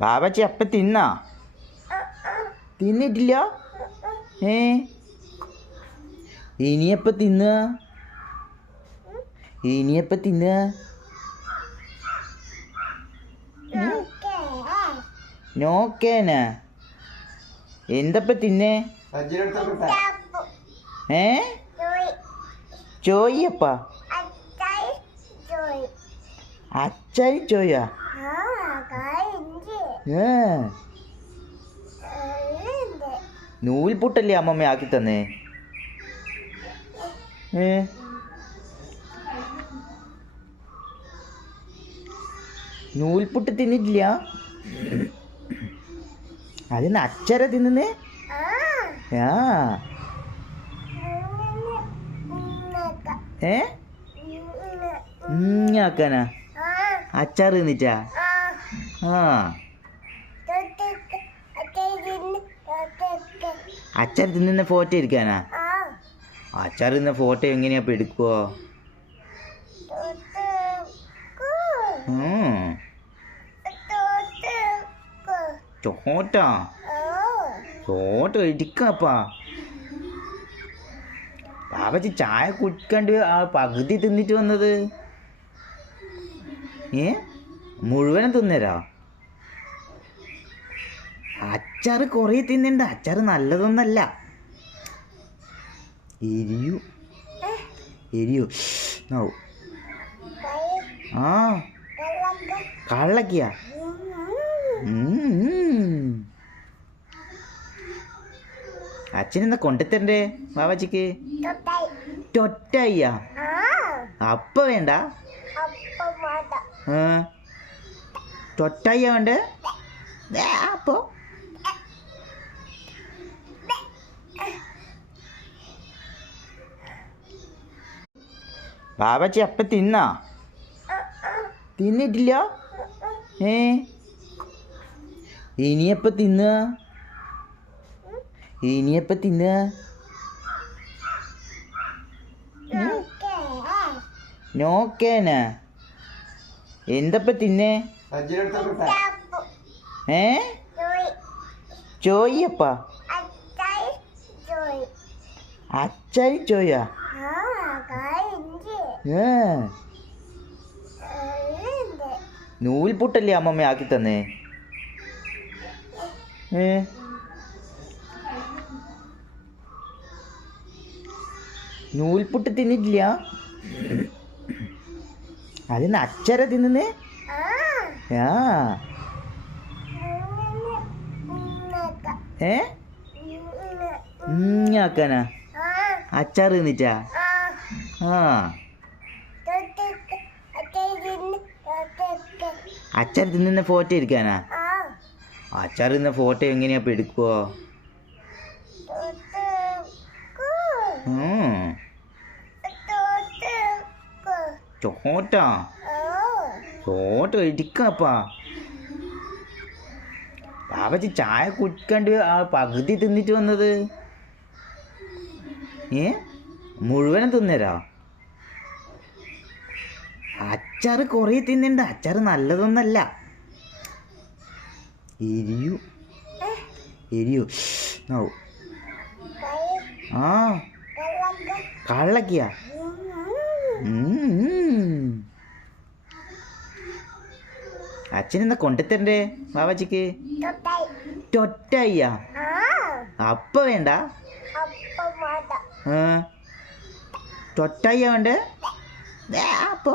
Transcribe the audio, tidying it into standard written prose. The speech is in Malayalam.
ബാബാച്ചി അപ്പം തിന്നാ? തിന്നിട്ടില്ല? ഇനിയപ്പം തിന്നുക? ഇനിയപ്പം തിന്നുക? നോക്കേനാ? എന്തപ്പം തിന്നേ? ചോയ്യപ്പാ? അച്ചായി ചോയാ? നൂൽപുട്ടല്ലേ അമ്മമ്മ ആക്കി തന്നേ? നൂൽപുട്ട് തിന്നിട്ടില്ല? അതിന് അച്ചര തിന്നുന്നേ? ആക്കാനാ അച്ചാർ തിന്നിട്ടാ? അച്ചാർ തിന്നുന്ന ഫോട്ടോ എടുക്കാനാ? അച്ചാർ തിന്ന ഫോട്ടോ എങ്ങനെയാ ഇപ്പം എടുക്കുവോ? ഫോട്ടോ എടുക്കാപ്പാ. ബാബാച്ചി ചായ കുടിക്കാണ്ട് ആ പകുതി തിന്നിട്ട് വന്നത് മുഴുവനും തിന്നരാ? അച്ചാറ് കുറേ തിന്നണ്ട, അച്ചാറ് നല്ലതൊന്നല്ല. എരിയോ കള്ളക്കിയാ? അച്ഛനെന്താ കൊണ്ടുത്തരണ്ടേ ബാബാച്ചിക്ക്? ടൊറ്റായിയാ? അപ്പ വേണ്ട? ടൊറ്റായിയാ വേണ്ടേ? അപ്പോ ബാബാച്ചി അപ്പം തിന്നാ? തിന്നിട്ടില്ല? ഇനിയപ്പം തിന്നുക? ഇനിയപ്പം തിന്നുക? നോക്കേനാ? എന്തപ്പം തിന്നേ? ചോയ്യപ്പാ? അച്ചായി ചോയാ? നൂൽപുട്ടല്ലേ അമ്മമ്മ ആക്കി തന്നേ? നൂൽപുട്ട് തിന്നിട്ടില്ല? അതിന് അച്ചര തിന്നുന്നേ? ആക്കാനാ അച്ചാർ തിന്നിട്ടാ? അച്ചാർ തിന്നുന്ന ഫോട്ടോ എടുക്കാനാ? അച്ചാർ തിന്ന ഫോട്ടോ എങ്ങനെയാ ഇപ്പം എടുക്കുവോ? ഫോട്ടോ എടുക്കാപ്പാ. ബാബാച്ചി ചായ കുടിക്കാണ്ട് ആ പകുതി തിന്നിട്ട് വന്നത് മുഴുവനും തിന്നരാ? അച്ചാറ് കുറേ തിന്നണ്ട, അച്ചാറ് നല്ലതൊന്നല്ല. എരിയോ കള്ളക്കിയാ? അച്ഛനെന്താ കൊണ്ടുത്തരണ്ടേ ബാബാച്ചിക്ക്? ടൊറ്റായിയാ? അപ്പ വേണ്ട? ടൊറ്റായിയാ വേണ്ടേ? അപ്പോ